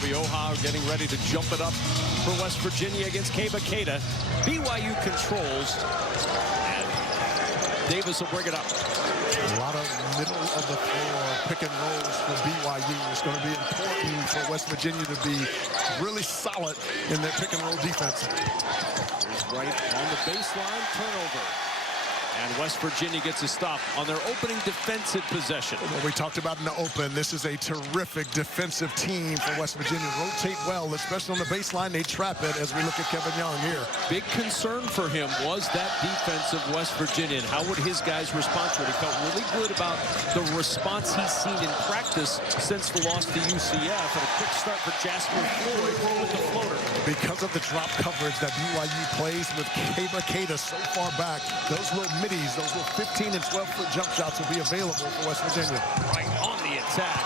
Obi-Oha getting ready to jump it up for West Virginia against Keita. BYU controls, and Davis will bring it up. A lot of middle of the floor pick and rolls for BYU. It's going to be important for West Virginia to be really solid in their pick and roll defense. Here's Wright on the baseline, turnover. And West Virginia gets a stop on their opening defensive possession. What we talked about in the open, this is a terrific defensive team for West Virginia. Rotate well, especially on the baseline. They trap it as we look at Kevin Young here. Big concern for him was that defense of West Virginia and how would his guys respond to it. He felt really good about the response he's seen in practice since the loss to UCF. And a quick start for Jasper Floyd with the floater. Because of the drop coverage that BYU plays with Keita so far back, those little middies, those little 15 and 12-foot jump shots will be available for West Virginia. Right on the attack.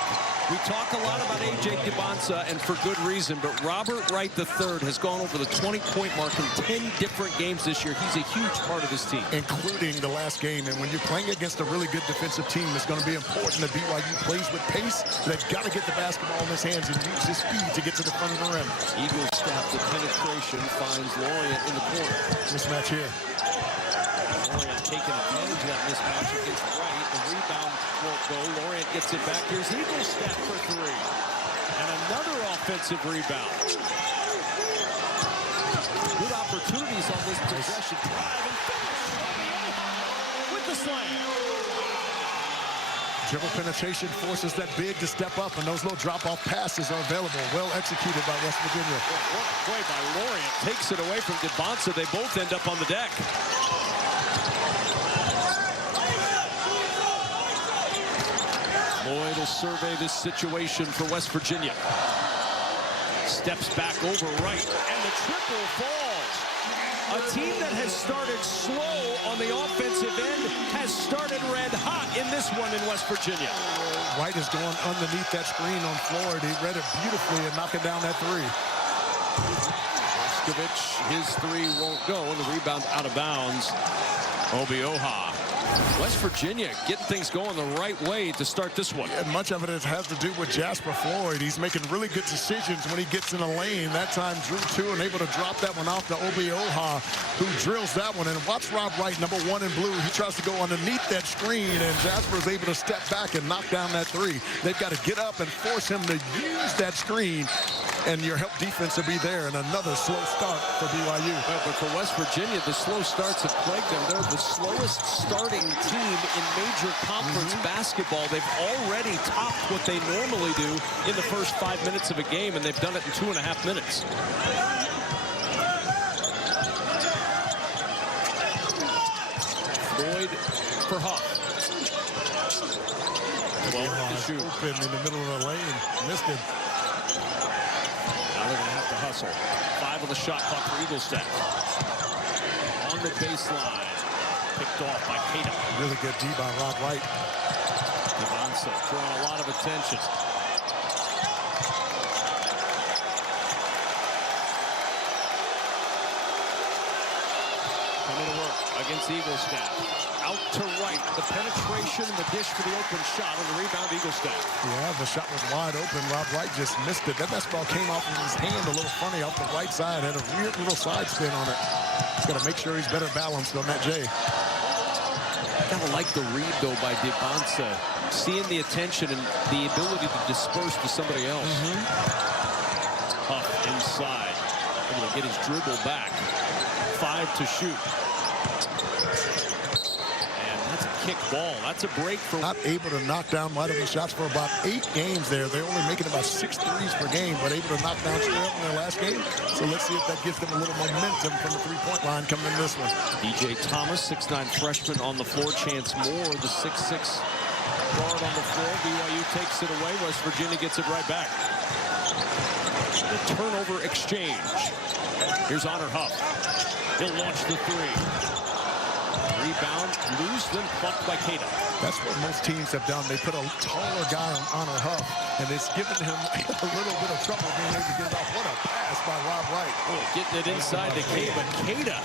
We talk a lot about A.J. Dibonsa, and for good reason, but Robert Wright III has gone over the 20-point mark in 10 different games this year. He's a huge part of this team. Including the last game. And when you're playing against a really good defensive team, it's going to be important that BYU plays with pace. They've got to get the basketball in his hands and use his speed to get to the front of the rim. Eagles stop the penetration, finds Lorient in the corner. Mismatch here. Lorient taking advantage of that mismatch against Wright. The rebound won't go. Lorient gets it back. Here's Eagles step for three. And another offensive rebound. Good opportunities on this possession. Drive and finish. With the slam. Dribble penetration forces that big to step up, and those little drop-off passes are available. Well executed by West Virginia. What a play by Lorient. Takes it away from Dibonsa. They both end up on the deck. Lloyd will survey this situation for West Virginia. Steps back over Wright, and the triple falls. A team that has started slow on the offensive end has started red hot in this one in West Virginia. Wright is going underneath that screen on Floyd. He read it beautifully and knocking down that three. Boscovich, his three won't go, and the rebound out of bounds. Obi-Oha. West Virginia getting things going the right way to start this one. And much of it has to do with Jasper Floyd. He's making really good decisions when he gets in the lane. That time drew two and able to drop that one off to Obi-Oha, who drills that one. And watch Rob Wright, number one in blue. He tries to go underneath that screen, and Jasper is able to step back and knock down that three. They've got to get up and force him to use that screen, and your help defense will be there. And another slow start for BYU. But for West Virginia, the slow starts have plagued them. They're the slowest starting team in major conference basketball. They've already topped what they normally do in the first 5 minutes of a game, and they've done it in 2.5 minutes. Floyd for Huff. 12 to shoot. Open in the middle of the lane. Missed it. Now they're going to have to hustle. 5 on the shot clock for Eaglestaff. On the baseline. Picked off by Keita. Really good D by Rob Wright. Dibonsa drawing a lot of attention. Coming to work against Eaglestaff. Out to Wright. The penetration and the dish for the open shot on the rebound, Eaglestaff. Yeah, the shot was wide open. Rob Wright just missed it. That basketball came off of his hand a little funny off the right side. Had a weird little side spin on it. He's got to make sure he's better balanced on that J. Kind of like the read, though, by Dibonsa. Seeing the attention and the ability to disperse to somebody else. Huff inside. Able to get his dribble back. 5 to shoot. And that's a kick ball. That's a break for... Not able to knock down wide open shots for about 8 games there. They're only making about 6 threes per game, but able to knock down straight up in their last game. So let's see if that gives them a little momentum from the three-point line coming in this one. DJ Thomas, 6'9" freshman on the floor. Chance Moore, the 6'6" guard on the floor. BYU takes it away. West Virginia gets it right back. The turnover exchange. Here's Honor Huff. He'll launch the three. Rebound, loose, then plucked by Keita. That's what most teams have done. They put a taller guy on Honor Huff, and it's given him a little bit of trouble being able to get it off. What a pass by Rob Wright. Oh, getting it inside to Keita. Keita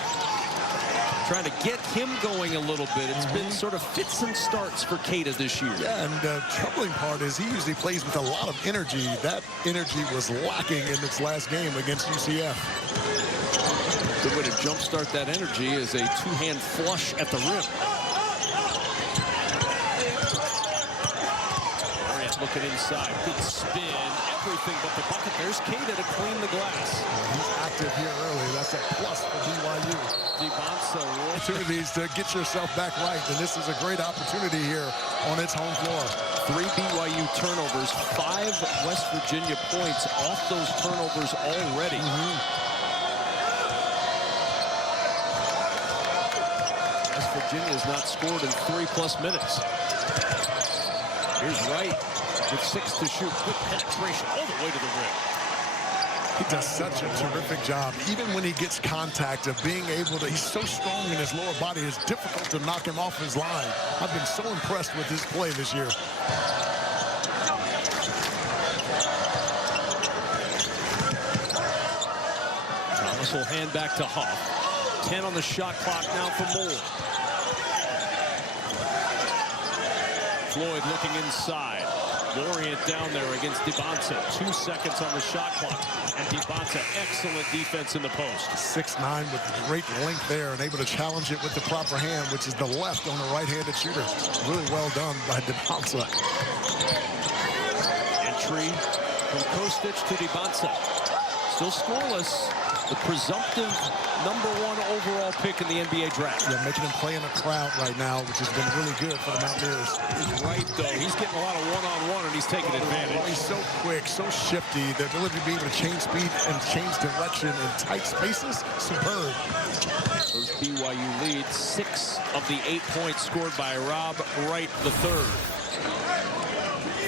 trying to get him going a little bit. It's been sort of fits and starts for Keita this year. Yeah, and the troubling part is he usually plays with a lot of energy. That energy was lacking in this last game against UCF. Good way to jumpstart that energy is a two-hand flush at the rim. Wright looking inside. Good spin. Everything but the bucket. There's Keita to clean the glass. He's active here early. That's a plus for BYU. Opportunities to get yourself back right, and this is a great opportunity here on its home floor. 3 BYU turnovers, 5 West Virginia points off those turnovers already. West Virginia has not scored in 3+ minutes. Here's Wright with 6 to shoot. Good penetration all the way to the rim. He does such a terrific job, even when he gets contact, of being able to, he's so strong in his lower body, it's difficult to knock him off his line. I've been so impressed with his play this year. Thomas will hand back to Huff. 10 on the shot clock now for Moore. Floyd looking inside. Lorient down there against DeBonsa. 2 seconds on the shot clock. And DeBonsa, excellent defense in the post. 6'9" with great length there and able to challenge it with the proper hand, which is the left on the right-handed shooter. Really well done by DeBonsa. Entry from Kostic to DeBonsa. Still scoreless. The presumptive #1 overall pick in the NBA draft. Yeah, making him play in a crowd right now, which has been really good for the Mountaineers. He's right, though. He's getting a lot of one-on-one, and he's taking advantage. Oh, he's so quick, so shifty. The ability to be able to change speed and change direction in tight spaces, superb. Those BYU leads. 6 of the 8 points scored by Rob Wright III.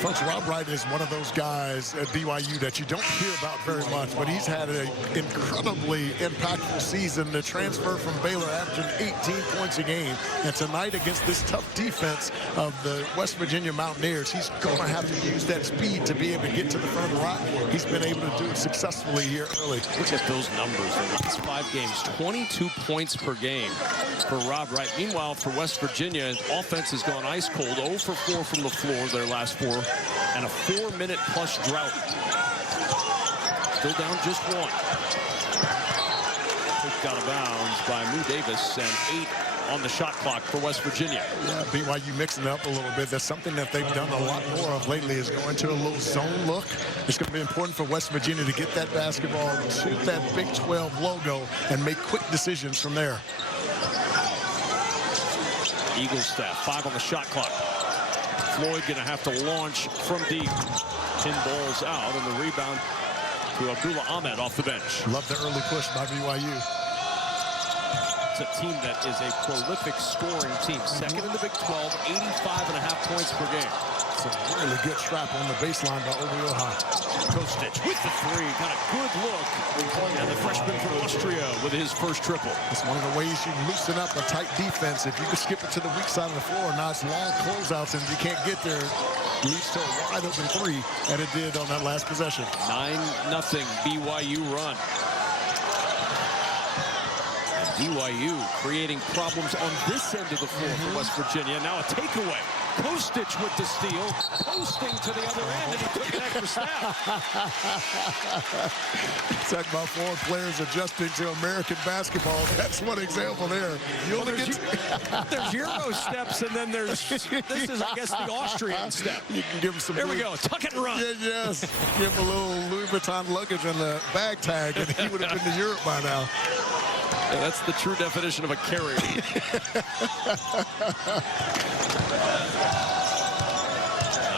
Folks, Rob Wright is one of those guys at BYU that you don't hear about very much, but he's had an incredibly impactful season. The transfer from Baylor averaging 18 points a game. And tonight against this tough defense of the West Virginia Mountaineers, he's going to have to use that speed to be able to get to the front of the rock. He's been able to do it successfully here early. Look at those numbers. The last 5 games, 22 points per game for Rob Wright. Meanwhile, for West Virginia, his offense has gone ice cold. 0 for 4 from the floor their last 4. And a 4-minute-plus drought. Still down just 1. Kicked out of bounds by Lou Davis, and 8 on the shot clock for West Virginia. Yeah, BYU mixing it up a little bit. That's something that they've done a lot more of lately, is going to a little zone look. It's going to be important for West Virginia to get that basketball to that Big 12 logo and make quick decisions from there. Eagles staff, 5 on the shot clock. Floyd going to have to launch from deep. 10 balls out, and the rebound to Abdullah Ahmed off the bench. Love the early push by BYU. It's a team that is a prolific scoring team. Second in the Big 12, 85.5 points per game. It's a really good trap on the baseline by Obi-Oha. Kostic with the 3. Got a good look. And the freshman from Austria with his first triple. It's one of the ways you loosen up a tight defense. If you can skip it to the weak side of the floor, now it's long closeouts, and if you can't get there, leads to a wide open 3, and it did on that last possession. 9-0 BYU run. BYU creating problems on this end of the floor for West Virginia. Now a takeaway. Kostic with the steal, posting to the other end, and he took an extra step. Talk about foreign players adjusting to American basketball. That's one example there. Well, there's Euro steps, and then there's, this is, I guess, the Austrian step. You can give him some. Here we go, tuck it and run. Yeah, yes. Give him a little Louis Vuitton luggage and the bag tag, and he would have been to Europe by now. Yeah, that's the true definition of a carrier.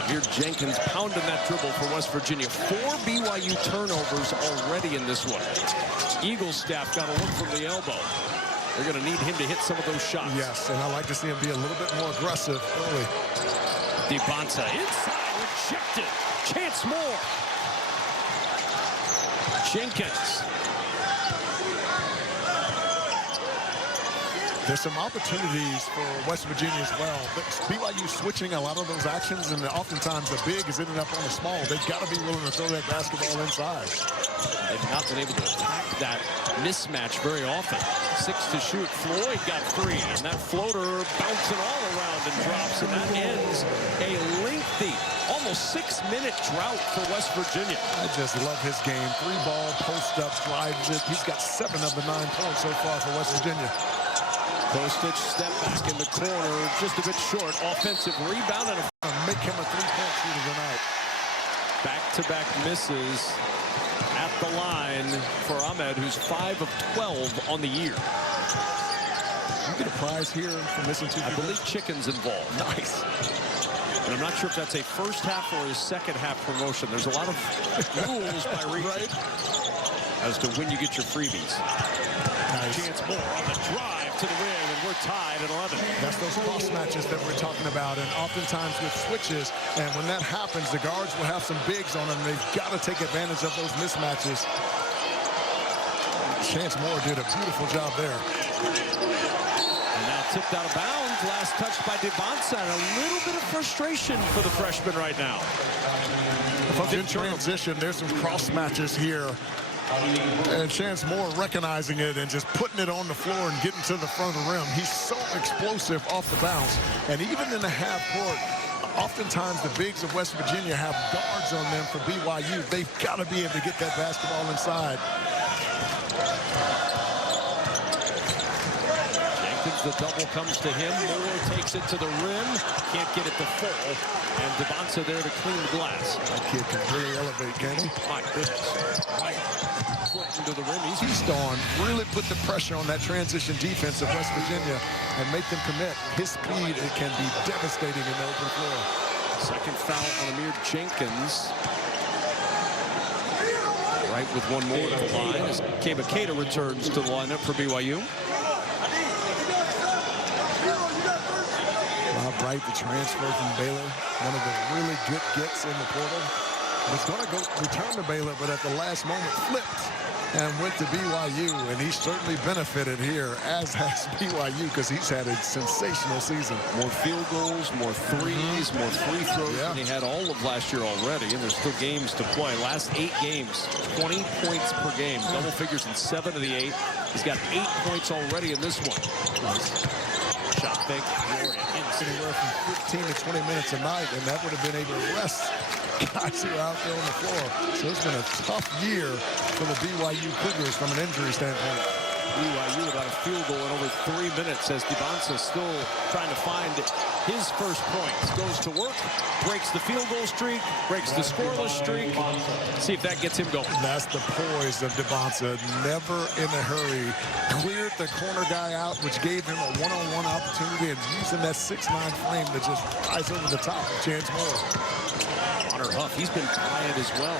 Here Jenkins pounding that dribble for West Virginia. 4 BYU turnovers already in this one. Eagles staff got a look from the elbow. They're going to need him to hit some of those shots. Yes, and I like to see him be a little bit more aggressive early. DeBonsa inside, rejected. Chance Moore. Jenkins. There's some opportunities for West Virginia as well. But BYU switching a lot of those actions, and oftentimes the big is ending up on the small. They've got to be willing to throw that basketball inside. They've not been able to attack that mismatch very often. 6 to shoot. Floyd got 3, and that floater bouncing all around and drops, and that ends a lengthy, almost 6-minute drought for West Virginia. I just love his game. 3-ball, post-up, drives it. He's got 7 of the 9 points so far for West Virginia. Kostic step back in the corner, just a bit short. Offensive rebound and make him a 3-point shooter tonight. Back-to-back misses at the line for Ahmed, who's 5 of 12 on the year. You get a prize here for missing 2. I believe Chicken's involved. Nice. And I'm not sure if that's a first half or a second half promotion. There's a lot of rules by Wright as to when you get your freebies. Nice. Chance more on the drive to the rim, and we're tied at 11. That's those cross matches that we're talking about, and oftentimes with switches, and when that happens, the guards will have some bigs on them. They've got to take advantage of those mismatches. Chance Moore did a beautiful job there. And now tipped out of bounds. Last touch by Devonsa. And a little bit of frustration for the freshman right now. In transition, there's some cross matches here. And Chance Moore recognizing it and just putting it on the floor and getting to the front of the rim. He's so explosive off the bounce. And even in the half court, oftentimes the bigs of West Virginia have guards on them for BYU. They've got to be able to get that basketball inside. The double comes to him. Moore takes it to the rim. Can't get it to fall. And Devonsa there to clean the glass. That kid can really elevate, can he? My goodness. Right. Flipping to the rim. He's Feast on. Really put the pressure on that transition defense of West Virginia and make them commit. His speed, it can be devastating in the open floor. Second foul on Amir Jenkins. Right with one more at the line as Keba returns to the lineup for BYU. Wright, the transfer from Baylor, one of the really good gets in the portal. Was going to go return to Baylor, but at the last moment flipped and went to BYU, and he certainly benefited here, as has BYU, because he's had a sensational season. More field goals, more threes, more free throws than he had all of last year already, and there's still games to play. Last 8 games, 20 points per game, double figures in 7 of the 8. He's got 8 points already in this one. Shot fake, anywhere from 15 to 20 minutes a night, and that would have been able to rest guys who are out there on the floor. So it's been a tough year for the BYU Cougars from an injury standpoint. BYU about a field goal in over 3 minutes as Devonsa still trying to find his first points. Goes to work, breaks the field goal streak, breaks the scoreless streak. See if that gets him going. That's the poise of Devonsa. Never in a hurry. Cleared the corner guy out, which gave him a one-on-one opportunity, and using that 6'9" frame to just rise over the top of Chance Moore. Connor Huff, he's been quiet as well.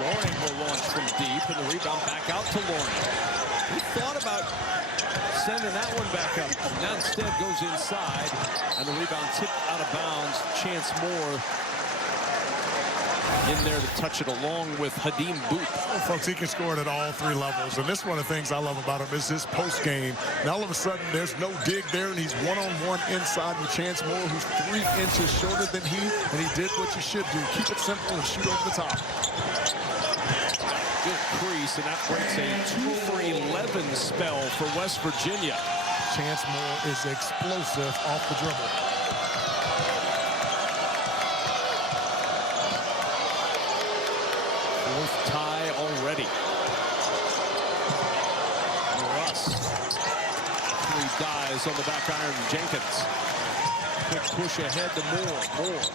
Lorian will launch from deep, and the rebound back out to Lorian. He thought about sending that one back up. Now instead goes inside, and the rebound tipped out of bounds. Chance Moore in there to touch it along with Hadim Boot. Well, folks, he can score it at all 3 levels, and this is one of the things I love about him is his post game. And all of a sudden, there's no dig there, and he's one-on-one inside with Chance Moore, who's 3 inches shorter than he, and he did what you should do. Keep it simple and shoot over the top. Good crease, and that breaks a 2 for 11 spell for West Virginia. Chance Moore is explosive off the dribble. Fourth tie already. Russ. 3 dives on the back iron. Jenkins. Quick push ahead to Moore. Moore.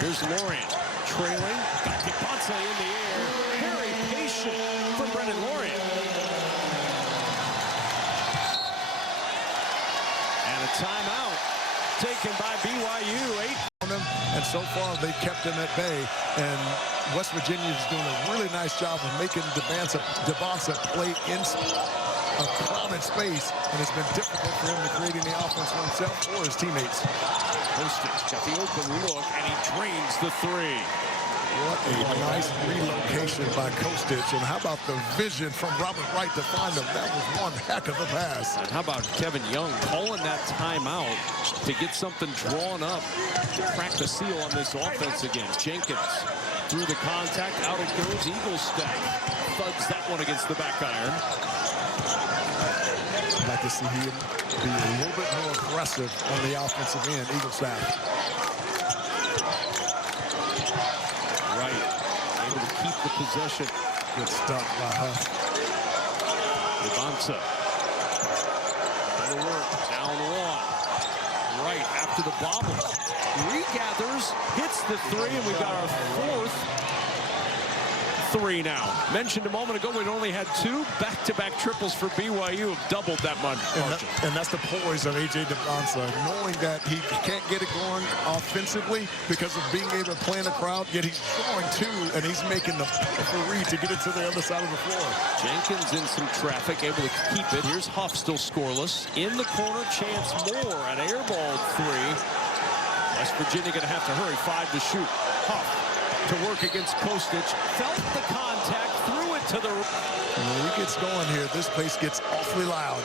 Here's Lorian. Trailing. Got Devonsa in the air. Very patient from Brendan Lorian. And a timeout taken by BYU. 8. And so far, they've kept him at bay. And West Virginia is doing a really nice job of making Devonsa play in a crowded space. And it's been difficult for him to create any offense for himself or his teammates. Kostic got the open look, and he drains the 3. What a nice relocation by Kostic. And how about the vision from Robert Wright to find him? That was one heck of a pass. And how about Kevin Young calling that timeout to get something drawn up to crack the seal on this offense again. Jenkins through the contact, out it goes. Eagle stack thuds that one against the back iron. I'd like to see him be a little bit more aggressive on the offensive end. Eagle stack. Wright able to keep the possession. Good stuff by Huff. Dibonsa. Better work. Down one. Wright after the bobble. Regathers, hits the three, and we got our fourth three now. Mentioned a moment ago, we'd only had two back-to-back triples for BYU, have doubled that much. And that's the poise of A.J. Dibonsa, knowing that he can't get it going offensively because of being able to play in the crowd, yet he's drawing two, and he's making the read to get it to the other side of the floor. Jenkins in some traffic, able to keep it. Here's Huff, still scoreless. In the corner, chance more, an airball three. West Virginia going to have to hurry, 5 to shoot. Huff to work against Kostic, felt the contact, threw it to the... When he gets going here, this place gets awfully loud.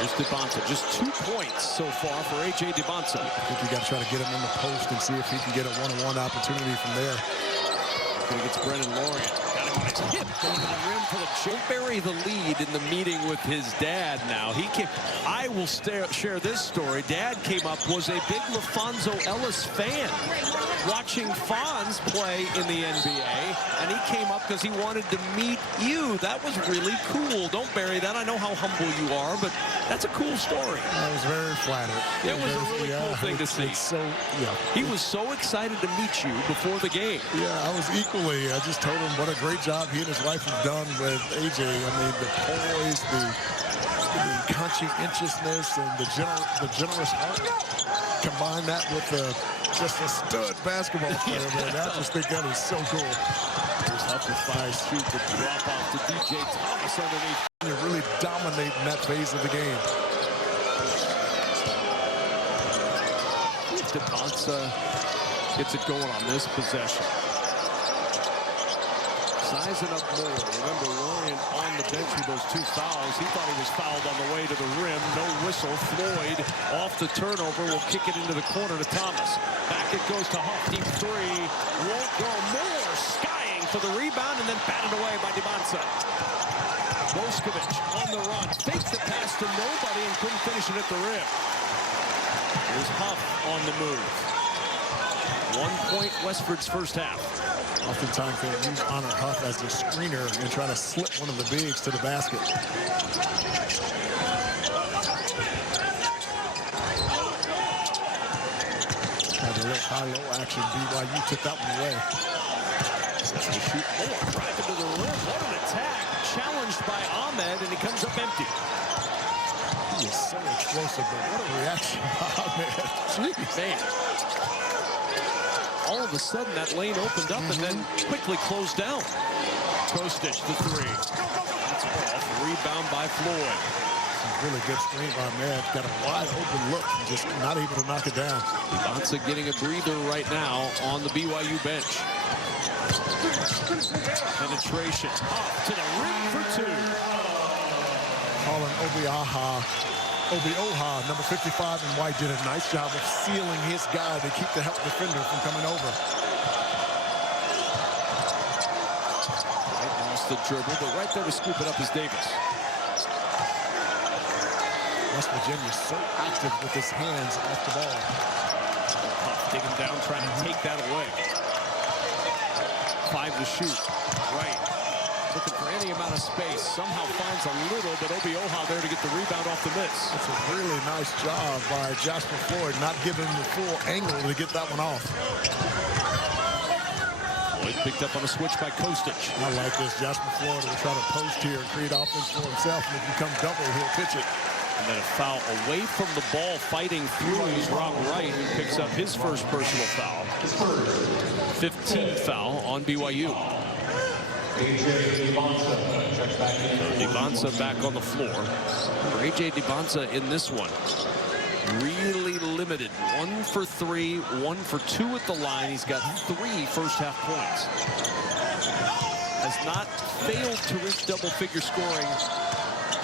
Here's Dibonsa, just 2 points so far for A.J. Dibonsa. I think you got to try to get him in the post and see if he can get a one-on-one opportunity from there. Then he gets Brennan Lorient. Got him on his hip, going to the rim for the Joe. Bury the lead in the meeting with his dad now. He came, I will share this story. Dad came up, was a big LaFonso Ellis fan, watching Fonz play in the NBA, and he came up because he wanted to meet you. That was really cool. Don't bury that. I know how humble you are, but that's a cool story. I was very flattered. It was a really cool thing to see. He was so excited to meet you before the game. Yeah, I was equally. I just told him what a great job he and his wife have done with AJ. I mean, the poise, the conscientiousness, and the generous heart. Combine that with just a stud basketball player, man. I just think that is so cool. Here's Huff with 5 shoot, the drop off to DJ Thomas underneath. They're really dominating that phase of the game. Dibonsa gets it going on this possession. Sizing up more. Remember, Lorient on the bench with those 2 fouls. He thought he was fouled on the way to the rim. No whistle. Floyd off the turnover will kick it into the corner to Thomas. Back it goes to Huff. Deep three. Won't go. More skying for the rebound and then batted away by Dibonsa. Boskovic on the run. Faked the pass to nobody and couldn't finish it at the rim. Here's Huff on the move. 1 point Westford's first half. Oftentimes they'll use Honor Huff as a screener and try to slip one of the bigs to the basket. Had a little high-low action. BYU took that one away. They shoot more. Driving to the rim. What an attack. Challenged by Ahmed, and he comes up empty. He is so explosive, but what a reaction by Ahmed. Jeez. Man. All of a sudden, that lane opened up and then quickly closed down. Kostic, the three. That's off. Rebound by Floyd. Really good screen by Ahmed. Got a wide open look, just not able to knock it down. Dibonsa getting a breather right now on the BYU bench. Penetration up to the rim for 2. Colin Obi-Oha, number 55, and White did a nice job of sealing his guy to keep the help defender from coming over. White lost the dribble, but right there to scoop it up is Davis. West Virginia is so active with his hands off the ball. Huff digging down, trying to take that away. 5 to shoot. Right. Looking for any amount of space. Somehow finds a little, but Obi-Oha there to get the rebound off the miss. That's a really nice job by Jasper Floyd, not giving him the full angle to get that one off. Floyd picked up on a switch by Kostic. I like this. Jasper Floyd will try to post here and create offense for himself, and if you come double, he'll pitch it. And then a foul away from the ball, fighting through is Rob Wright, who picks up his first personal foul. 15th foul on BYU. So Dibonsa back on the floor. For A.J. Dibonsa in this one. Really limited. 1 for 3, 1 for 2 at the line. He's got 3 first-half points. Has not failed to reach double-figure scoring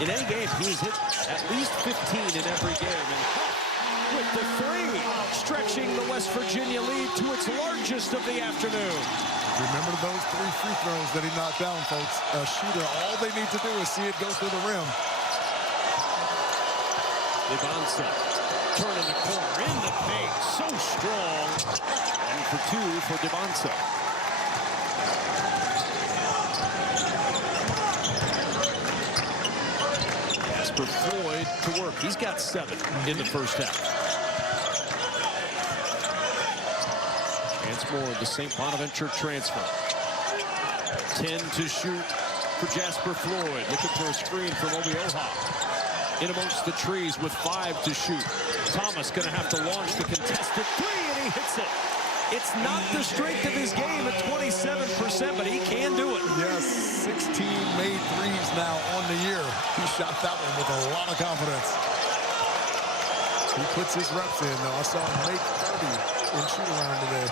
in any game. He's hit at least 15 in every game. And with the 3, stretching the West Virginia lead to its largest of the afternoon. Remember those 3 free throws that he knocked down, folks. A shooter, all they need to do is see it go through the rim. Devonsa turning the corner in the paint. So strong. 1 for 2 for Devonsa. Jasper Floyd to work. He's got 7 in the first half. Chance Moore, the St. Bonaventure transfer. 10 to shoot for Jasper Floyd. Looking for a screen from Obioha. In amongst the trees with 5 to shoot. Thomas going to have to launch the contested 3, and he hits it. It's not the strength of his game at 27%, but he can do it. Yes, 16 made threes now on the year. He shot that one with a lot of confidence. He puts his reps in, though. I saw him make 30 in shoot-around today.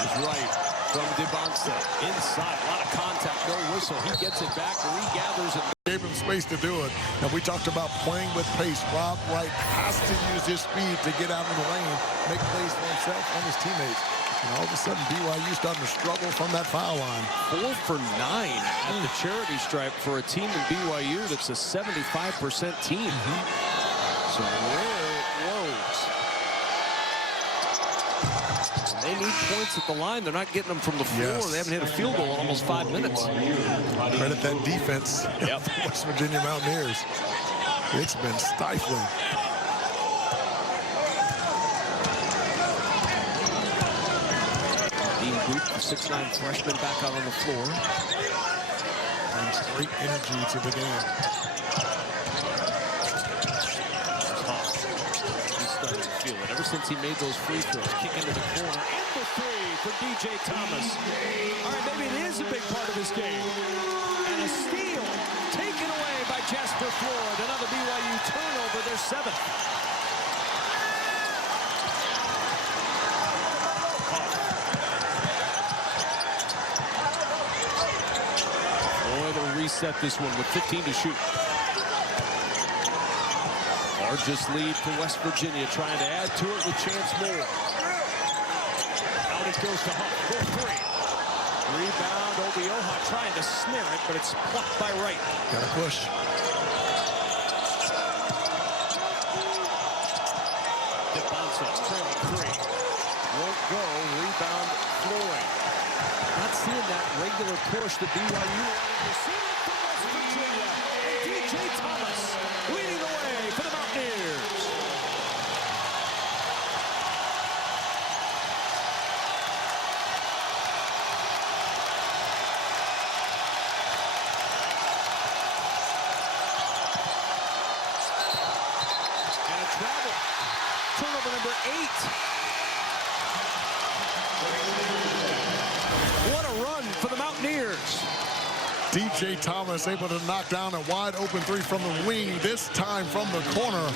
He's right from Devonsa. Inside, a lot of contact, no whistle. He gets it back, regathers it. Gave him space to do it. And we talked about playing with pace. Rob Wright has to use his speed to get out in the lane, make plays for himself and his teammates. And all of a sudden, BYU starting to struggle from that foul line. 4 for 9 at the charity stripe for a team in BYU that's a 75% team. So where it blows. They need points at the line. They're not getting them from the floor. Yes. They haven't hit a field goal in almost 5 minutes. Credit that defense. Yep. West Virginia Mountaineers. It's been stifling. Dean Boot, the 6'9" freshman, back out on the floor. Brings great energy to the game. He's starting to feel it. Ever since he made those free throws, kick into the corner. And the 3 for DJ Thomas. All right, maybe it is a big part of this game. And a steal taken away by Jasper Floyd. Another BYU turnover, their 7th. Floyd will reset this one with 15 to shoot. Largest lead for West Virginia, trying to add to it with Chance Moore. Out it goes to Huff for 3. Rebound, Obioha trying to snare it, but it's plucked by Wright. Gotta push. Devonsa trailing 3. Won't go. Rebound, Floyd. Not seeing that regular push that BYU wanted to see from West Virginia. And DJ Thomas leading the way for the Mountaineers. And a travel. Turnover number 8. What a run for the Mountaineers. DJ Thomas able to knock down a wide open 3 from the wing, this time from the corner.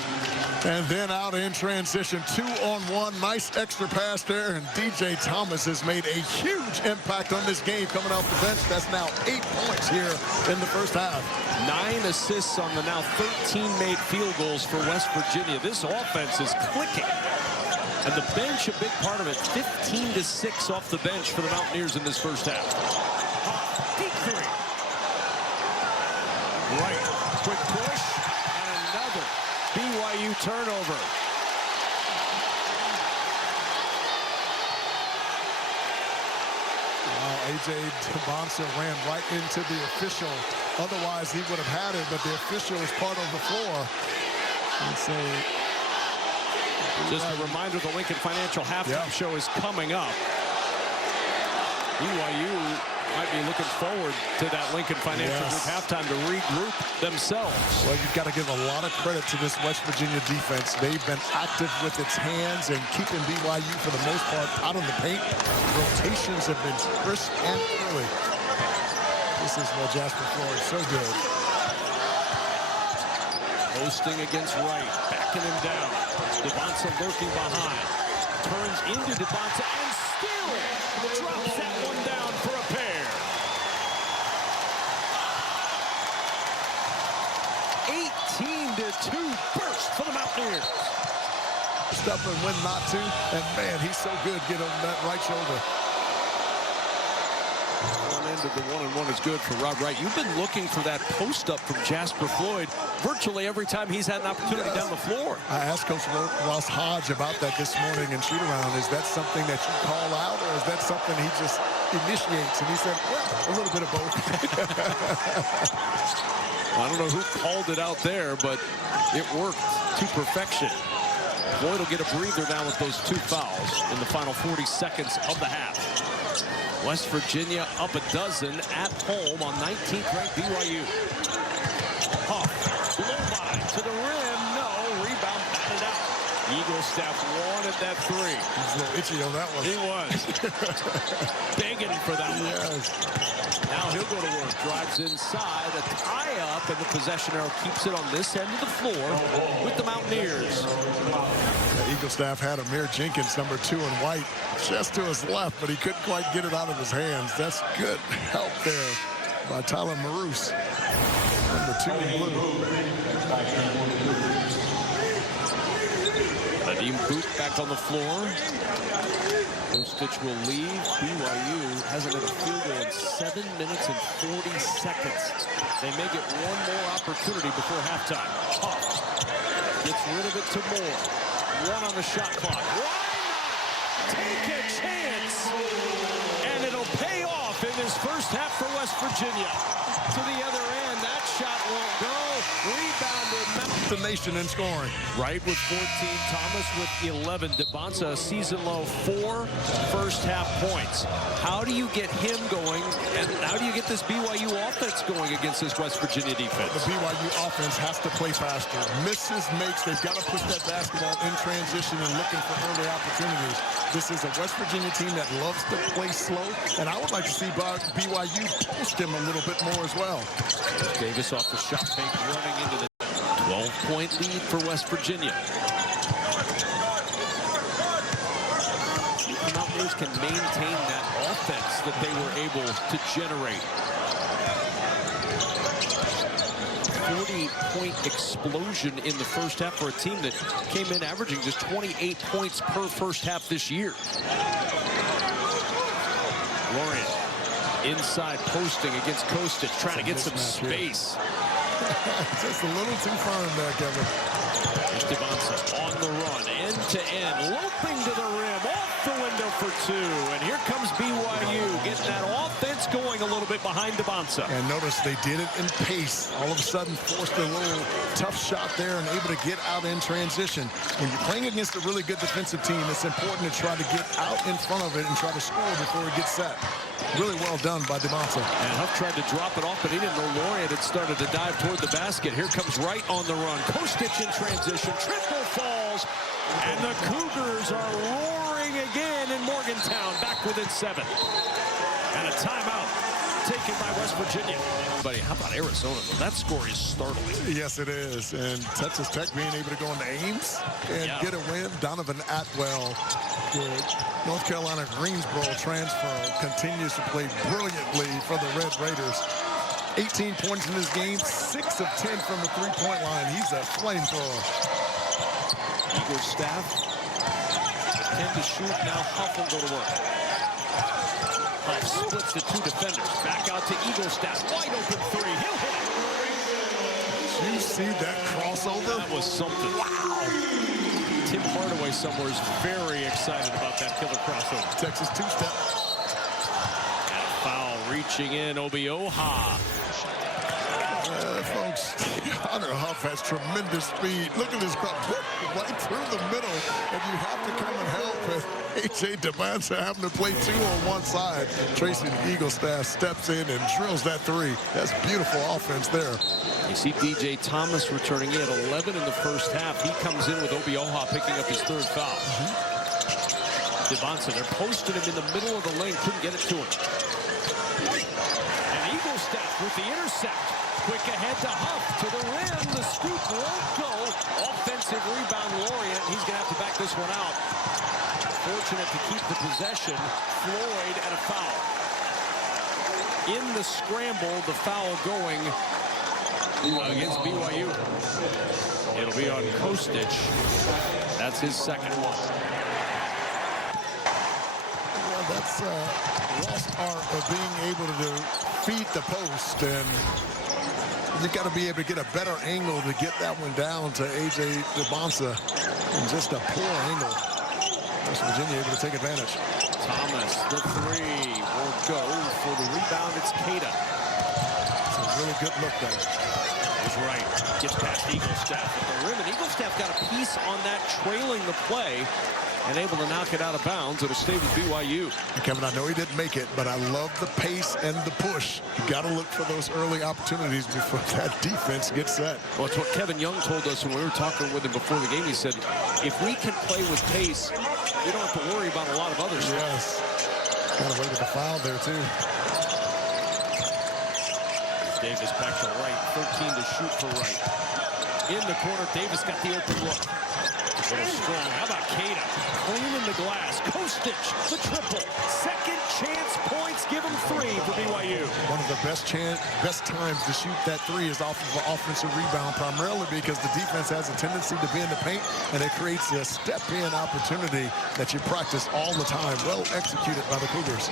And then out in transition, 2-on-1, nice extra pass there. And DJ Thomas has made a huge impact on this game coming off the bench. That's now 8 points here in the first half. 9 assists on the now 13 made field goals for West Virginia. This offense is clicking. And the bench, a big part of it, 15 to 6 off the bench for the Mountaineers in this first half. Deep 3. Right, quick push, and another BYU turnover. Wow, A.J. Devonsa ran right into the official. Otherwise, he would have had it, but the official is part of the floor. And so, just a reminder, the Lincoln Financial halftime show is coming up. BYU might be looking forward to that Lincoln Financial Group halftime to regroup themselves. Well, you've got to give a lot of credit to this West Virginia defense. They've been active with its hands and keeping BYU, for the most part, out of the paint. Rotations have been crisp and early. This is Jasper Floyd, so good. Posting against Wright, backing him down. Devonta lurking behind. Turns into Devonta and still drops that one down for a pair. 18-2 burst for the Mountaineers. Stuff and when not to, and man, he's so good getting on that right shoulder. One end of the 1-and-1 is good for Rob Wright. You've been looking for that post-up from Jasper Floyd virtually every time he's had an opportunity down the floor. I asked Coach Ross Hodge about that this morning in shoot-around. Is that something that you call out, or is that something he just initiates? And he said, well, a little bit of both. I don't know who called it out there, but it worked to perfection. Floyd will get a breather now with those 2 fouls in the final 40 seconds of the half. West Virginia up a dozen at home on 19th ranked BYU. Huff, blow by to the rim, no, rebound batted out. Eagle staff wanted that 3. He's a little itchy on that one. He was. Begging for that one. Yes. Now he'll go to work, drives inside, a tie-up, and the possession arrow keeps it on this end of the floor with the Mountaineers. The Eagle staff had Amir Jenkins, number 2 in white, just to his left, but he couldn't quite get it out of his hands. That's good help there by Tyler Maroose, number 2 in blue. Nadim Boot back on the floor. Stitch will leave. BYU hasn't had a field goal in 7 minutes and 40 seconds. They may get one more opportunity before halftime. Huff gets rid of it to Moore. 1 on the shot clock. Why not take a chance? And it'll pay off in this first half for West Virginia. To the other end, that shot won't go. Rebounded. The nation in scoring. Wright with 14, Thomas with 11. Devonta, season low 4 first half points. How do you get him going, and how do you get this BYU offense going against this West Virginia defense? The BYU offense has to play faster. Misses, makes, they've got to push that basketball in transition and looking for early opportunities. This is a West Virginia team that loves to play slow, and I would like to see BYU post him a little bit more as well. Davis off the shot fake, running into the 12-point lead for West Virginia. The Mountaineers can maintain that offense that they were able to generate. 40-point explosion in the first half for a team that came in averaging just 28 points per first half this year. Lorian inside posting against Kostic, trying to get some space. Just a little too firm there, Kevin. Here's Devonta on the run, end-to-end, loping to the rim, off the window for 2. And here comes BYU, getting that offense going a little bit behind Devonta. And notice they did it in pace. All of a sudden forced a little tough shot there and able to get out in transition. When you're playing against a really good defensive team, it's important to try to get out in front of it and try to score before it gets set. Really well done by Devonta. And Huff tried to drop it off, but he didn't know Lorian had started to dive toward the basket. Here comes Wright on the run. Kostic in transition. Triple falls. And the Cougars are roaring again in Morgantown. Back within 7. And a timeout taken by West Virginia. Buddy, how about Arizona, though? That score is startling. Yes, it is. And Texas Tech being able to go into Ames and get a win. Donovan Atwell, the North Carolina Greensboro transfer, continues to play brilliantly for the Red Raiders. 18 points in this game, 6 of 10 from the three-point line. He's a flamethrower. Eagle staff tend to shoot. Now Huff will go to work. Huff splits the 2 defenders. Back out to Eagle staff. Wide open 3. He'll hit it. Did you see that crossover? That was something. Wow. Tim Hardaway somewhere is very excited about that killer crossover. Texas 2-step. And a foul reaching in. Obioha. Folks, Hunter Huff has tremendous speed. Look at this crop right through the middle, and you have to come and help with A.J. Devonta having to play 2 on one side. Tracy Eaglestaff steps in and drills that 3. That's beautiful offense there. You see DJ Thomas returning. He had 11 in the first half. He comes in with Obioha picking up his 3rd foul. Devonta, they're posting him in the middle of the lane. Couldn't get it to him. And Eaglestaff with the intercept. Quick ahead to Huff, to the rim. The scoop won't go. Offensive rebound, Lorient. He's going to have to back this one out. Fortunate to keep the possession. Floyd and a foul. In the scramble, the foul going against BYU. It'll be on Kostic. That's his second one. Well, that's lost art of being able to feed the post, and you got to be able to get a better angle to get that one down to A.J. DeBonsa. And just a poor angle. West Virginia able to take advantage. Thomas, the three won't go. For the rebound, it's Keita. It's a really good look, though. He's right. Gets past Eaglestaff at the rim, and Eaglestaff got a piece on that, trailing the play, and able to knock it out of bounds. It'll stay with BYU. And Kevin, I know he didn't make it, but I love the pace and the push. You got to look for those early opportunities before that defense gets set. Well, it's what Kevin Young told us when we were talking with him before the game. He said, if we can play with pace, we don't have to worry about a lot of other stuff. Yes. Got away with the foul there, too. Davis back to Wright. 13 to shoot for Wright. In the corner, Davis got the open look. A little strong. How about Keita? Cleaning the glass. Kostic, the triple. Second chance points. Give him three for BYU. One of the best times to shoot that three is off of an offensive rebound, primarily because the defense has a tendency to be in the paint, and it creates a step-in opportunity that you practice all the time. Well executed by the Cougars.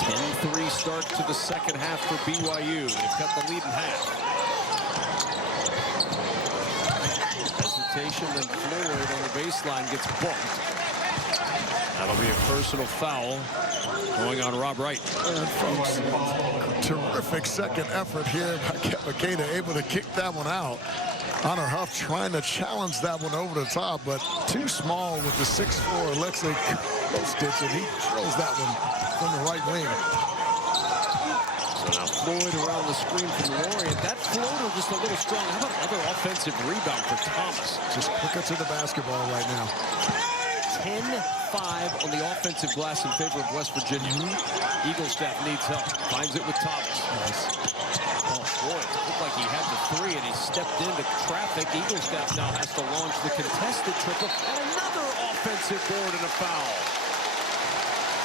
10-3 start to the second half for BYU. They've cut the lead in half. Hesitation, then Floyd on the baseline gets bumped. That'll be a personal foul going on Rob Wright. And folks, terrific second effort here by Kevin Keita, able to kick that one out. Honor Huff trying to challenge that one over the top, but too small with the 6'4" Alexei Kostic, and he throws that one from the right wing. So now Floyd around the screen from Lorient. That floater just a little strong. How about another offensive rebound for Thomas? Just quicker to the basketball right now. 10-5 on the offensive glass in favor of West Virginia. Eaglestaff needs help. Finds it with Thomas. Nice. Oh, boy. It looked like he had the three, and he stepped into traffic. Eaglestaff now has to launch the contested triple. And another offensive board and a foul.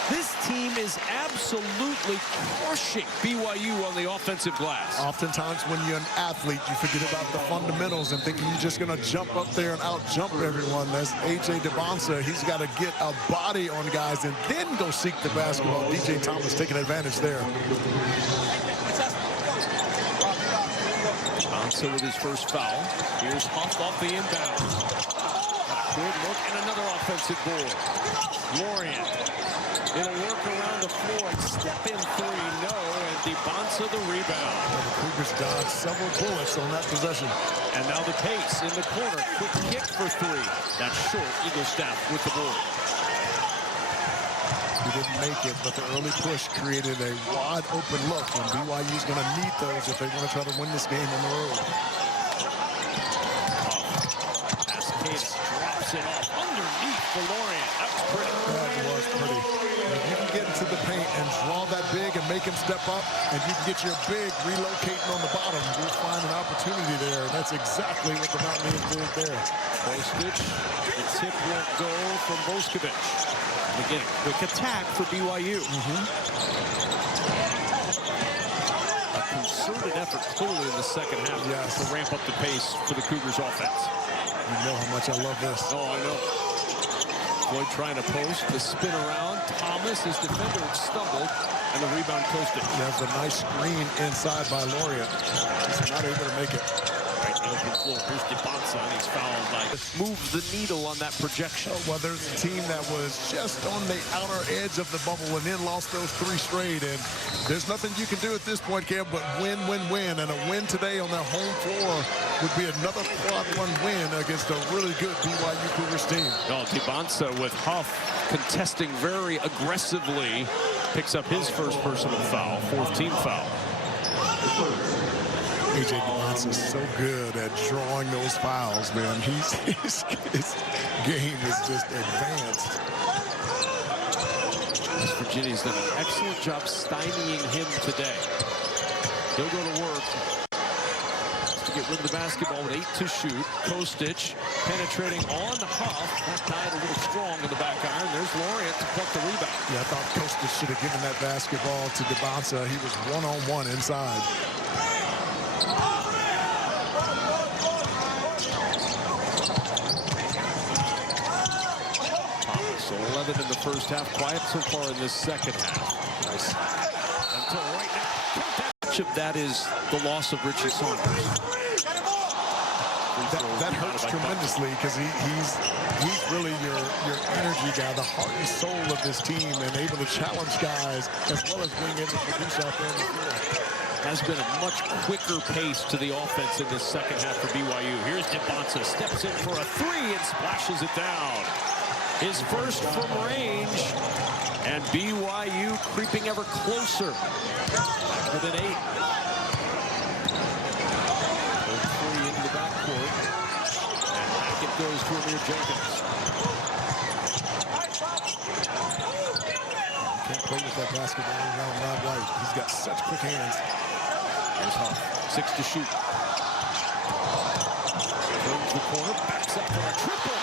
This team is absolutely crushing BYU on the offensive glass. Oftentimes when you're an athlete, you forget about the fundamentals and thinking you're just going to jump up there and out-jump everyone. That's A.J. DeBonsa. He's got to get a body on guys and then go seek the basketball. DJ Thomas taking advantage there. DeBonsa with his first foul. Here's Huff off the inbound. Good look and another offensive board. Lorient. It'll work around the floor and step in three. No, and DeBonsa the rebound. The Cougars dodged several bullets on that possession. And now the pace in the corner. Quick kick for three. That's short. Eaglestaff with the board. He didn't make it, but the early push created a wide open look, and BYU's going to need those if they want to try to win this game on the road. Pass Keita drops it off underneath the Lorient. That was pretty. That was pretty. If you can get into the paint and draw that big and make him step up, and you can get your big relocating on the bottom, you'll find an opportunity there. And that's exactly what the Mountaineers did there. Kostic, the tip won't go from Boskovic. And again, quick attack for BYU. A concerted effort clearly in the second half to ramp up the pace for the Cougars offense. You know how much I love this. Oh, I know. Floyd trying to post, the spin around. Thomas, his defender, stumbled, and the rebound Kostic. There's a nice screen inside by Lorient. He's not able to make it. Right, the open floor. Here's DeBonsa, and he's fouled by. Moves the needle on that projection. Well, there's a team that was just on the outer edge of the bubble and then lost those three straight. And there's nothing you can do at this point, Cam, but win, win, win. And a win today on their home floor would be another quad one win against a really good BYU Cougars team. Oh, DeBonsa with Huff contesting very aggressively. Picks up his first personal foul, fourth team foul. A.J. DeBonsa is so good at drawing those fouls, man. His game is just advanced. West Virginia's done an excellent job stymieing him today. He'll go to work. get rid of the basketball with 8 to shoot. Kostic penetrating on Huff. That died a little strong in the back iron. There's Laurient to pluck the rebound. Yeah, I thought Kostic should have given that basketball to Debonsa. He was one-on-one inside. Thomas, 11 in the first half. Quiet so far in this second half. Nice. Until right now. That is the loss of Richie Saunders. That hurts tremendously because he's really your energy guy, the heart and soul of this team, and able to challenge guys as well as being able to produce out there in the field. Has been a much quicker pace to the offense in this second half for BYU. Here's Debonsa, steps in for a 3 and splashes it down. His first from range, and BYU creeping ever closer. Within 8. Free into the backcourt. And back it goes to Amir Jenkins. Can't play with that basketball around Rob Wright. He's got such quick hands. Here's Huff. 6 to shoot. Turns the corner. Backs up for a triple.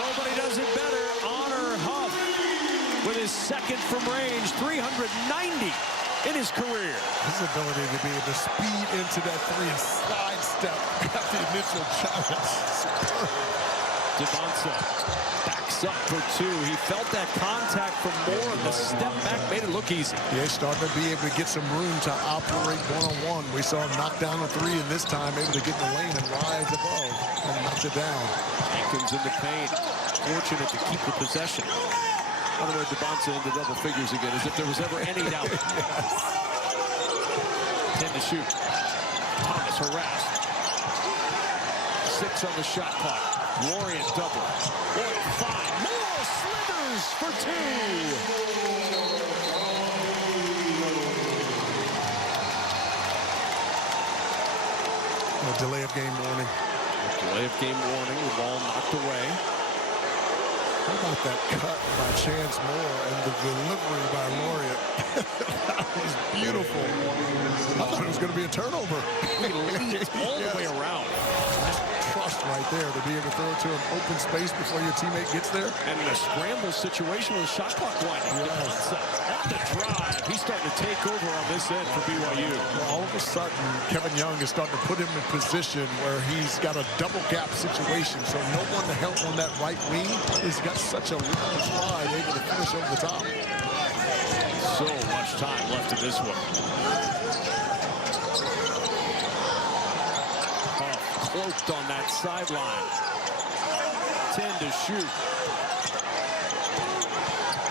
Nobody does it better. Honor Huff with his second from range. 390. In his career. His ability to be able to speed into that 3 and slide step after the initial challenge. Debonsa backs up for 2. He felt that contact from Moore, and the step back made it look easy. Yeah, starting to be able to get some room to operate one-on-one. We saw him knock down a 3, and this time able to get in the lane and rise above and knock it down. Jenkins in the paint. Fortunate to keep the possession. By the way, Debonsa into double figures again, as if there was ever any doubt. 10 to shoot. Thomas harassed. 6 on the shot clock. Laurient double. Laurient 5. More slithers for 2. A delay of game warning. Delay of game warning. The ball knocked away. How about that cut by Chance Moore and the delivery by Laurient? That was beautiful. I thought it was going to be a turnover. He leaped all the way around. Trust right there to be able to throw it to an open space before your teammate gets there. And in a scramble situation with a shot clock winding. Yes. On the drive, he's starting to take over on this end for BYU. Well, all of a sudden, Kevin Young is starting to put him in position where he's got a double gap situation, so no one to help on that right wing. He's got such a long slide, able to finish over the top. So much time left in this one. Cloaked on that sideline. 10 to shoot.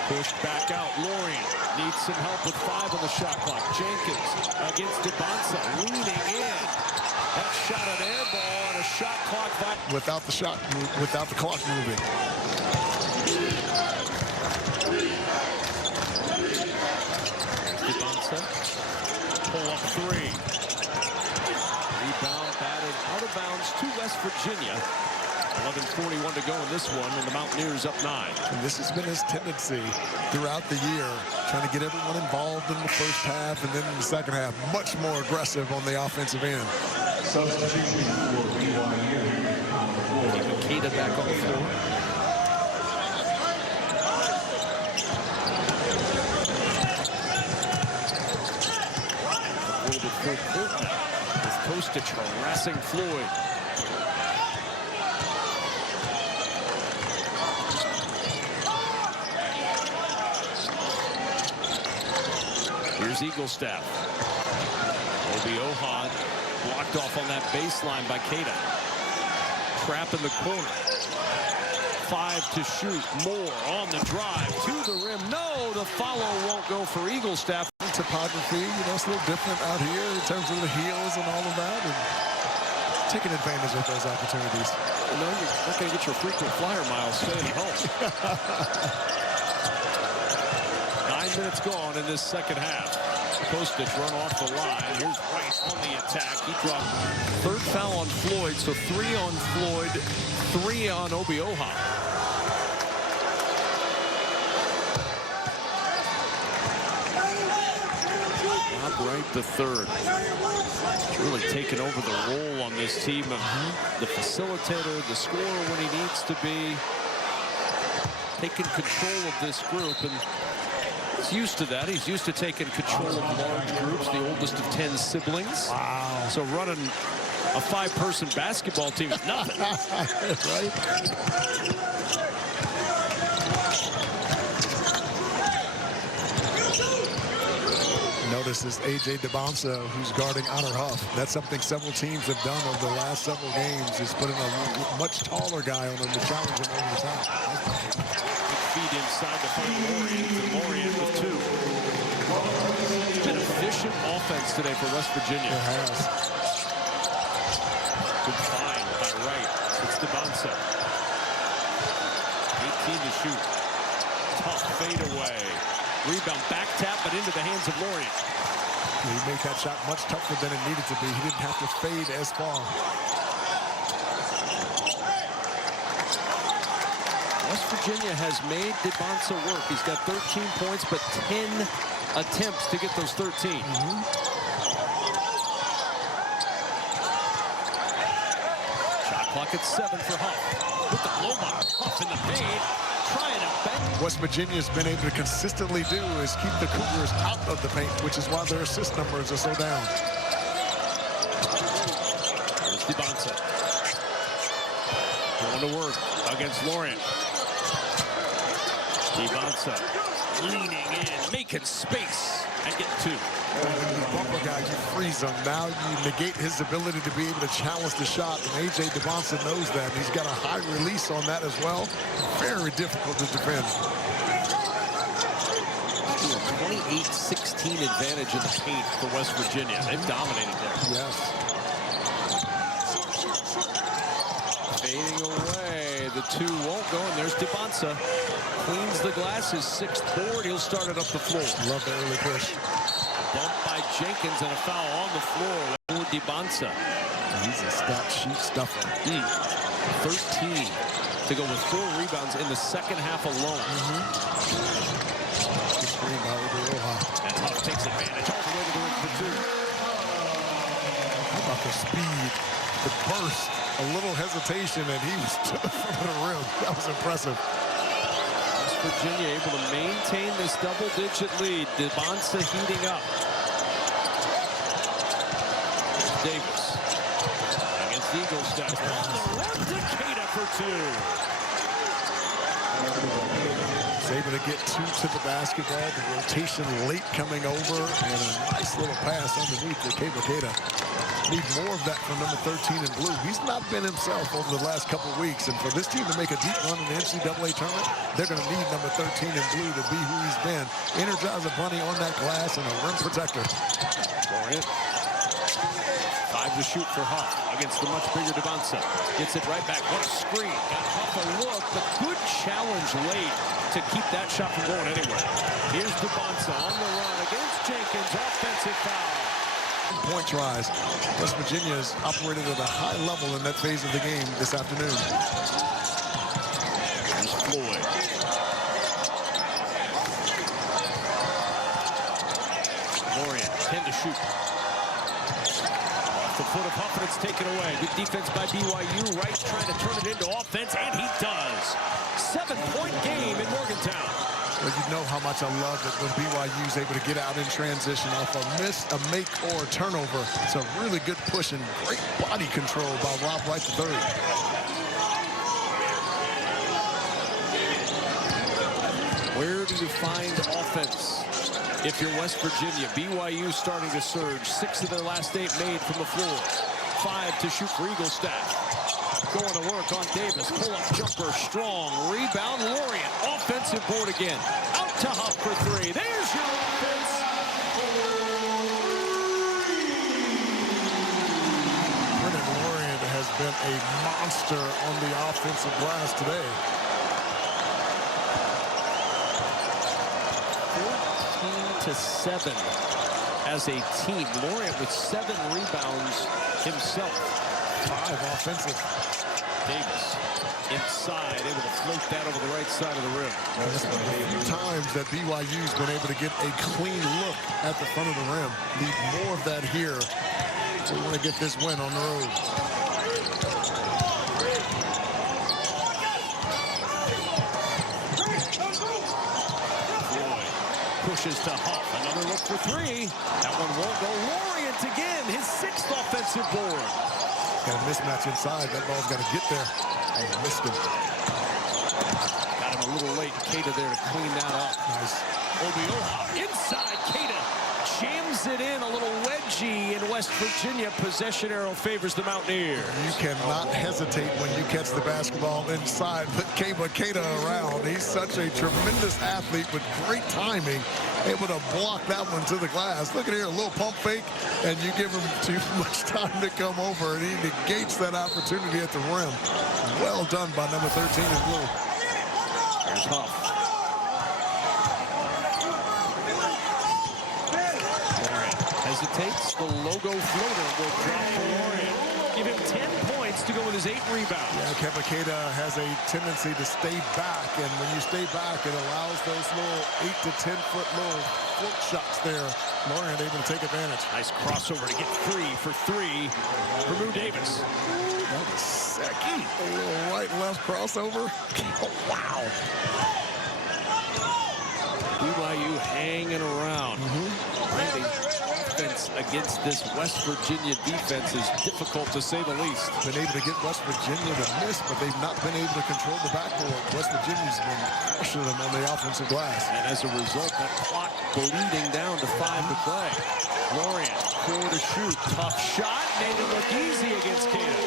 Pushed back out. Laurient needs some help with 5 on the shot clock. Jenkins against Debonsa, leaning in. That shot an air ball and a shot clock without the clock moving. Debonsa, pull up 3. Rebound batted out of bounds to West Virginia. 11:41 to go in this one, and the Mountaineers up 9. And this has been his tendency throughout the year, trying to get everyone involved in the first half and then in the second half, much more aggressive on the offensive end. Substitution for BYU. Keeping Keita back on the floor. A little bit full court now. Kostic harassing Floyd. Here's Eaglestaff. Obi-Ohan blocked off on that baseline by Keita. Trap in the corner. 5 to shoot. Moore on the drive to the rim. No, the follow won't go for Eaglestaff. Topography, it's a little different out here in terms of the heels and all of that, and taking advantage of those opportunities. You're not going to get your frequent flyer miles staying home. 9 minutes gone in this second half. Kostic run off the line. Here's Wright on the attack. He dropped 3rd foul on Floyd, so 3 on Floyd, 3 on Obi-Ohan. Wright the third. He's really taken over the role on this team of the facilitator, the scorer when he needs to be, taking control of this group, and he's used to that. He's used to taking control of large groups, the oldest of 10 siblings. Wow. So running a 5-person basketball team is nothing. Right? Notice this A.J. DeBonsa, who's guarding Honor Huff. That's something several teams have done over the last several games, is putting a much taller guy on him to challenge him over the top. Feed inside to find Lorient. Lorient with 2. It's been efficient offense today for West Virginia. It has. Good find by Wright. It's DeBonsa. 18 to shoot. Tough fadeaway. Rebound back tap, but into the hands of Lorient. He made that shot much tougher than it needed to be. He didn't have to fade as far. West Virginia has made DeBonsa work. He's got 13 points, but 10 attempts to get those 13. Shot clock at 7 for Huff. With the blow by Huff in the paint. Trying to bang. What Virginia's been able to consistently do is keep the Cougars out of the paint, which is why their assist numbers are so down. Here's DeBonsa. Going to work against Lorient. DeBonsa leaning in, making space, and get 2. When you bump a guy, you freeze him. Now you negate his ability to be able to challenge the shot, and A.J. DeBonsa knows that. He's got a high release on that as well. Very difficult to defend. 28-16 advantage in the paint for West Virginia. They've dominated there. Yes. Fading away. The 2 won't go, and there's DeBonsa. Cleans the glass, his 6th board. He'll start it up the floor. Love the early push. Bump by Jenkins and a foul on the floor for DeBonsa. He's a stat sheet stuffer. 13 to go with 4 rebounds in the second half alone. Good screen by Oklahoma. And Huff takes advantage all the way to the rim for 2. How about the speed, the burst, a little hesitation, and he was to the front of the rim. That was impressive. West Virginia able to maintain this double-digit lead. DeBonsa heating up. Davis against Eagles. On the run to Keita for 2. He's able to get 2 to the basketball. The rotation late coming over, and a nice little pass underneath to Keita. Need more of that from number 13 in blue. He's not been himself over the last couple of weeks, and for this team to make a deep run in the NCAA tournament, they're going to need number 13 in blue to be who he's been. Energizer Bunny on that glass and a rim protector. Lorient. 5 to shoot for Huff against the much bigger DeBonsa. Gets it right back. What a screen. Got Huff a look, but good challenge late to keep that shot from going anywhere. Here's DeBonsa on the run against Jenkins. Offensive foul. Point tries. West Virginia has operated at a high level in that phase of the game this afternoon. Here's Floyd. Lorient, 10 to shoot. Off the foot of Huff, and it's taken away. Good defense by BYU. Wright trying to turn it into offense, and he does. 7-point game in Morgantown. Well, you know how much I love it when BYU is able to get out in transition off a miss, a make, or a turnover. It's a really good push and great body control by Rob Wright III. Where do you find offense if you're West Virginia? BYU starting to surge. 6 of their last 8 made from the floor. 5 to shoot for Eaglestaff. Going to work on Davis. Pull-up jumper, strong. Rebound, Lorient. Offensive board again. Out to Huff for 3. There's your offense. Brennan Lorient has been a monster on the offensive glass today. 14-7 as a team. Lorient with 7 rebounds himself. 5 offensive. Davis inside, able to float that over the right side of the rim. That's the few times that BYU's been able to get a clean look at the front of the rim. Need more of that here. We want to get this win on the road. Floyd pushes to Huff. Another look for three. That one won't go. Lorient again, his 6th offensive board. Got a mismatch inside. That ball's got to get there. And missed him. Got him a little late. Keita there to clean that up. Nice. Obioha inside. Keita jams it in. A little wedgie in West Virginia. Possession arrow favors the Mountaineers. You cannot hesitate when you catch the basketball inside. Put Keita around. He's such a tremendous athlete with great timing. Able to block that one to the glass. Look at here, a little pump fake, and you give him too much time to come over, and he negates that opportunity at the rim. Well done by number 13 in blue. Here's Huff. Lorient hesitates. The logo floater will drop for Lorient. Give him 10 points to go with his 8 rebounds. Yeah, Keita has a tendency to stay back, and when you stay back, it allows those little 8 to 10 foot little float shots there. Lorient able to take advantage. Nice crossover to get free for 3 for Moon Davis. That was Secchi. A little right-left crossover. Oh, wow. BYU hanging around. Really, offense against this West Virginia defense is difficult to say the least. Been able to get West Virginia to miss, but they've not been able to control the backboard. West Virginia's been pressuring them on the offensive glass. And as a result, that clock bleeding down to 5 to play. Lorient, 4 to shoot. Tough shot. Made it look easy against Keita.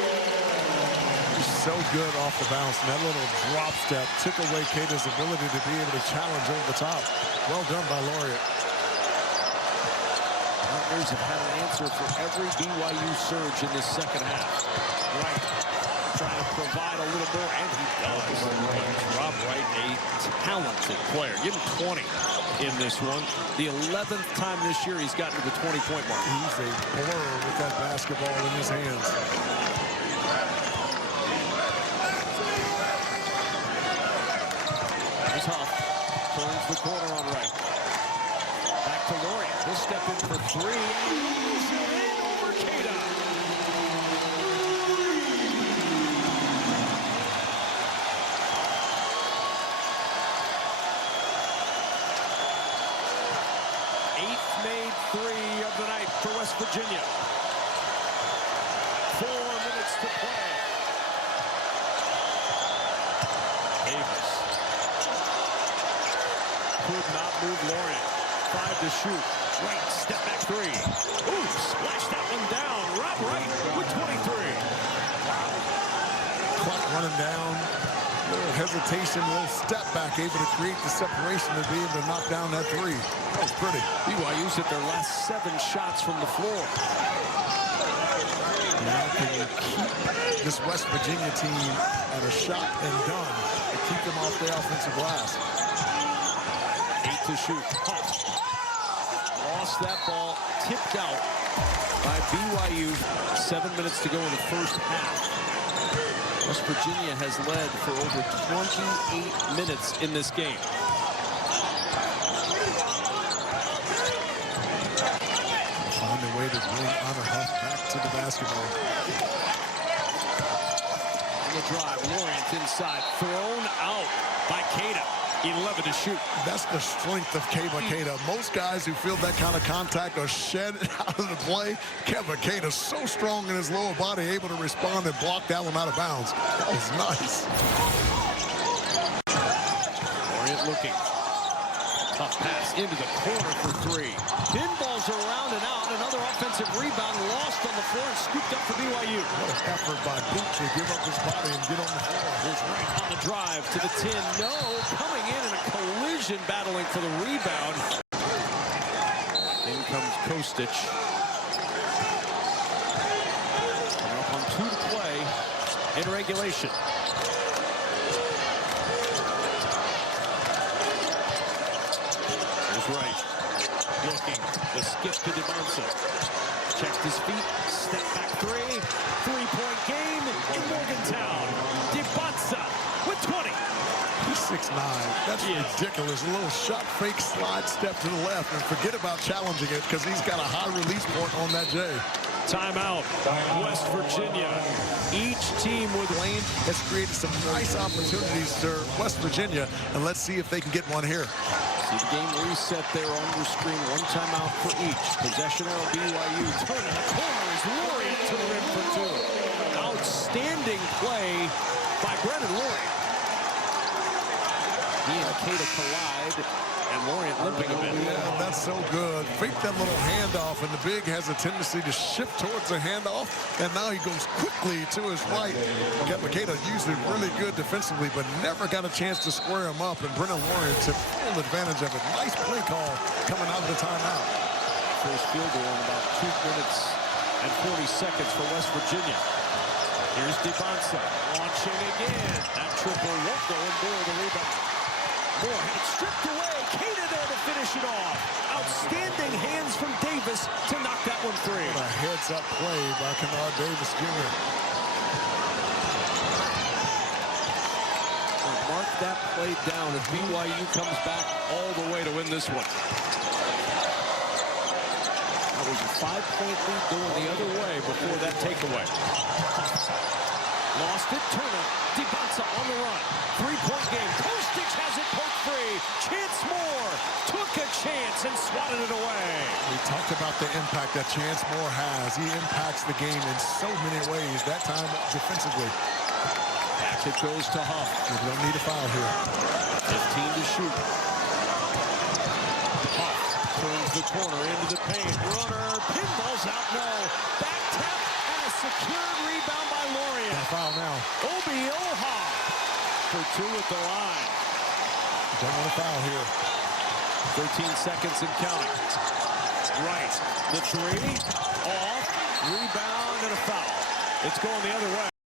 He's so good off the bounce. And that little drop step took away Keita's ability to be able to challenge over the top. Well done by Lorient. Mountaineers have had an answer for every BYU surge in this second half. Wright trying to provide a little more, and he does. Rob Wright, a talented player. Give him 20 in this one. The 11th time this year he's gotten to the 20-point mark. He's a blur with that basketball in his hands. Here's Huff. Turns the corner on Wright. Back to Lorient. He'll step in for 3. And he's in over Keita. Eighth made 3 of the night for West Virginia. 4 minutes to play. Davis could not move Lorient. 5 to shoot. Wright, step back 3. Ooh, splash that one down. Rob Wright with 23. Clock running down. A little hesitation, a little step back, able to create the separation to be able to knock down that 3. That was pretty. BYU's hit their last 7 shots from the floor. Now can you keep this West Virginia team at a shot and done to keep them off the offensive glass? 8 to shoot. Huff lost that ball, tipped out by BYU. 7 minutes to go in the first half. West Virginia has led for over 28 minutes in this game. Find a way to bring Honor Huff back to the basketball. On the drive, Lawrence inside, thrown out by Keita. 11 to shoot. That's the strength of Keita. Most guys who feel that kind of contact are shed out of the play. Keita's so strong in his lower body, able to respond and block that one out of bounds. That was nice. Lorient looking. Tough pass into the corner for 3. Pinballs around and out. Another offensive rebound lost on the floor and scooped up for BYU. What an effort by Boot to give up his body and get on the floor. Here's Wright on the drive to the 10. No, coming in a collision battling for the rebound. In comes Kostic. Up on 2 to play in regulation. Here's Wright. Looking. The skip to DeMonson. Checks his feet. Step back three. Three-point game in Morgantown. DiBanza with 20. He's 6'9". That's ridiculous. A little shot fake slide step to the left. And forget about challenging it because he's got a high release point on that J. Timeout, West Virginia. Each team with Lane has created some nice opportunities for West Virginia, and let's see if they can get one here. See the game reset there on your screen. One timeout for each. Possession arrow BYU. Turning the corner is Lorient to the rim for two. Outstanding play by Brennan Lorient. He and Keita collide, and Lorient limping a bit. Yeah, that's so good. Fake that little handoff, and the big has a tendency to shift towards the handoff, and now he goes quickly to his right. Keita used it really good defensively, but never got a chance to square him up, and Brennan Lorient took full advantage of it. Nice play call coming out of the timeout. First field goal in about 2 minutes and 40 seconds for West Virginia. Here's DiBanza launching again. That triple won't go, and Moore the rebound. Moore had stripped away. Keita there to finish it off. Outstanding hands from Davis to knock that one free. What a heads-up play by Kennard Davis Jr. Mark that play down as BYU comes back all the way to win this one. That was a 5-point lead going the other way before that takeaway. Lost it, Turner. DiBanza on the run. Three-point game. Kostic has it poked free. Chance Moore took a chance and swatted it away. We talked about the impact that Chance Moore has. He impacts the game in so many ways. That time defensively. Back it goes to Huff. You don't need a foul here. 15 to shoot. Huff turns the corner into the paint. Runner pinballs out. No. Back tap and a secured rebound by Lorient. Got a foul now. Obi-Oha for two at the line. Don't want a foul here. 13 seconds and counting. Wright, the three, off, rebound, and a foul. It's going the other way.